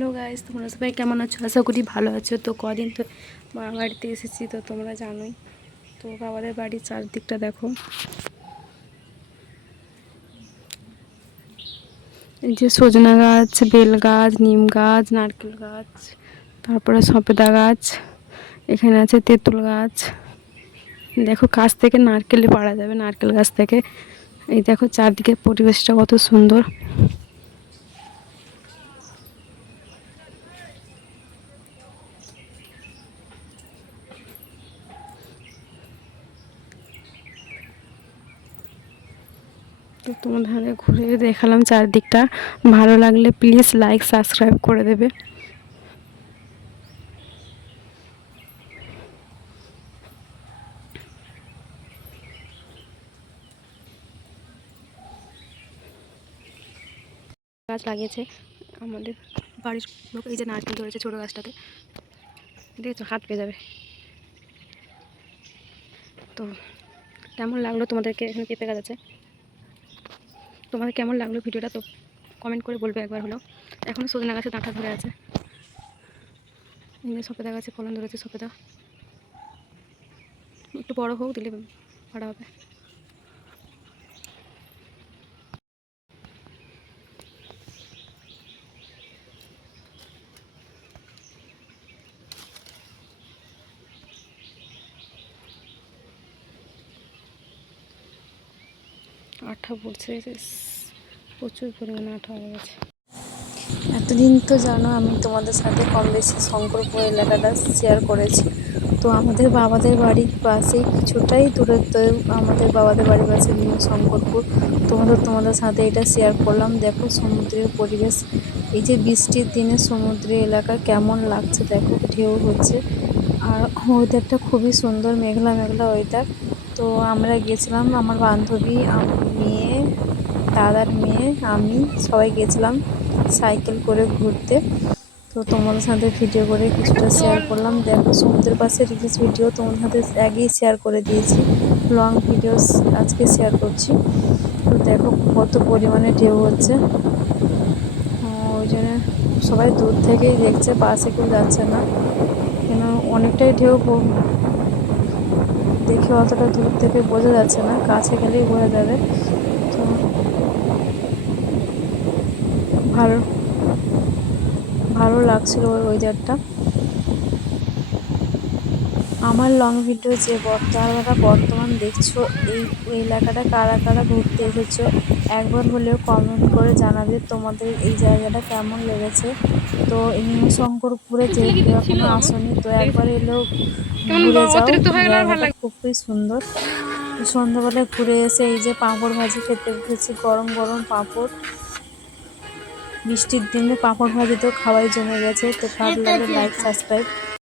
Hello guys, তোমরা সবাই কেমন আছো? আশা করি ভালো আছো। তো কদিন তো বাবা বাড়িতে এসেছি, তো তোমরা জানোই। তো বাবাদের বাড়ির চারদিকটা দেখো, এই যে সজনা গাছ, বেল গাছ, নিম গাছ, নারকেল গাছ, তারপরে সবেদা গাছ, এখানে আছে তেঁতুল গাছ। দেখো কাছ থেকে নারকেল পাড়া যাবে, নারকেল গাছ থেকে। এই দেখো চারদিকের পরিবেশটা কত সুন্দর। তো তোমাদের ঘুরে দেখালাম চারদিকটা। ভালো লাগলে প্লিজ লাইক সাবস্ক্রাইব করে দেবে। গাছ লাগিয়েছে আমাদের বাড়ির লোক। এই যে নারকেল ধরেছে ছোটো গাছটাতে, দেখছো হাত পেয়ে যাবে। তো কেমন লাগলো তোমাদেরকে? এখানে পেঁপে গাছ আছে। তোমাদের কেমন লাগলো ভিডিওটা? তো কমেন্ট করে বলবে একবার হলো। এখনও সজনা গাছে ডাঁটা ধরে আছে। এই যে সপেদা গাছে ফলন ধরেছে, সপেদা একটু বড় হোক, দিলে বড় হবে। আঠা পড়ছে, প্রচুর পরিমাণে আঠা হয়ে গেছে। এতদিন তো জানো আমি তোমাদের সাথে কম বেশি শঙ্করপুর এলাকাটা শেয়ার করেছি। তো আমাদের বাবাদের বাড়ির পাশে কিছুটাই দূরত্ব আমাদের বাবাদের বাড়ির পাশে নিউ শঙ্করপুর। তোমাদের সাথে এটা শেয়ার করলাম। দেখো সমুদ্রের পরিবেশ, এই যে বৃষ্টির দিনে সমুদ্রের এলাকা কেমন লাগছে দেখো, ঢেউ হচ্ছে। আর ওয়েদারটা খুবই সুন্দর, মেঘলা মেঘলা ওয়েদার। তো আমরা গেছিলাম, আমার বান্ধবী, মেয়ে, দাদার মেয়ে, আমি সবাই গেছিলাম সাইকেল করে ঘুরতে। তো তোমাদের সাথে ভিডিও করে কিছুটা শেয়ার করলাম। দেখো সমুদ্রের পাশে রিলস ভিডিও তোমাদের সাথে আগেই শেয়ার করে দিয়েছি, লং ভিডিও আজকে শেয়ার করছি। তো দেখো কত পরিমাণে ঢেউ হচ্ছে, ওই জন্য সবাই দূর থেকেই দেখছে, পাশে কেউ যাচ্ছে না, কেন অনেকটাই ঢেউ। দেখে অতটা দূর থেকে বোঝা যাচ্ছে না, কাছে গেলেই বোঝা যাবে। তো ভালো ভালো লাগছিল ওই ওয়েদারটা। আমার লং ভিডিও যে যারা বর্তমান দেখছো, এই এলাকাটা কারা কারা ঘুরতে এসেছো, একবার হলেও কমেন্ট করে জানাবে তোমাদের এই জায়গাটা কেমন লেগেছে। তো নিউ শঙ্করপুরে যেহেতু এখনো আসনি, তো একবার এলেও ঘুরে যাও, জায়গাটা খুবই সুন্দর। সন্ধ্যাবেলা ঘুরে এসে এই যে পাঁপড় ভাজি খেতে উঠেছি, গরম গরম পাঁপড়। বৃষ্টির দিনে পাঁপড় ভাজি তো খাওয়াই জমে গেছে। তো ভালো লাগলে লাইক সাবস্ক্রাইব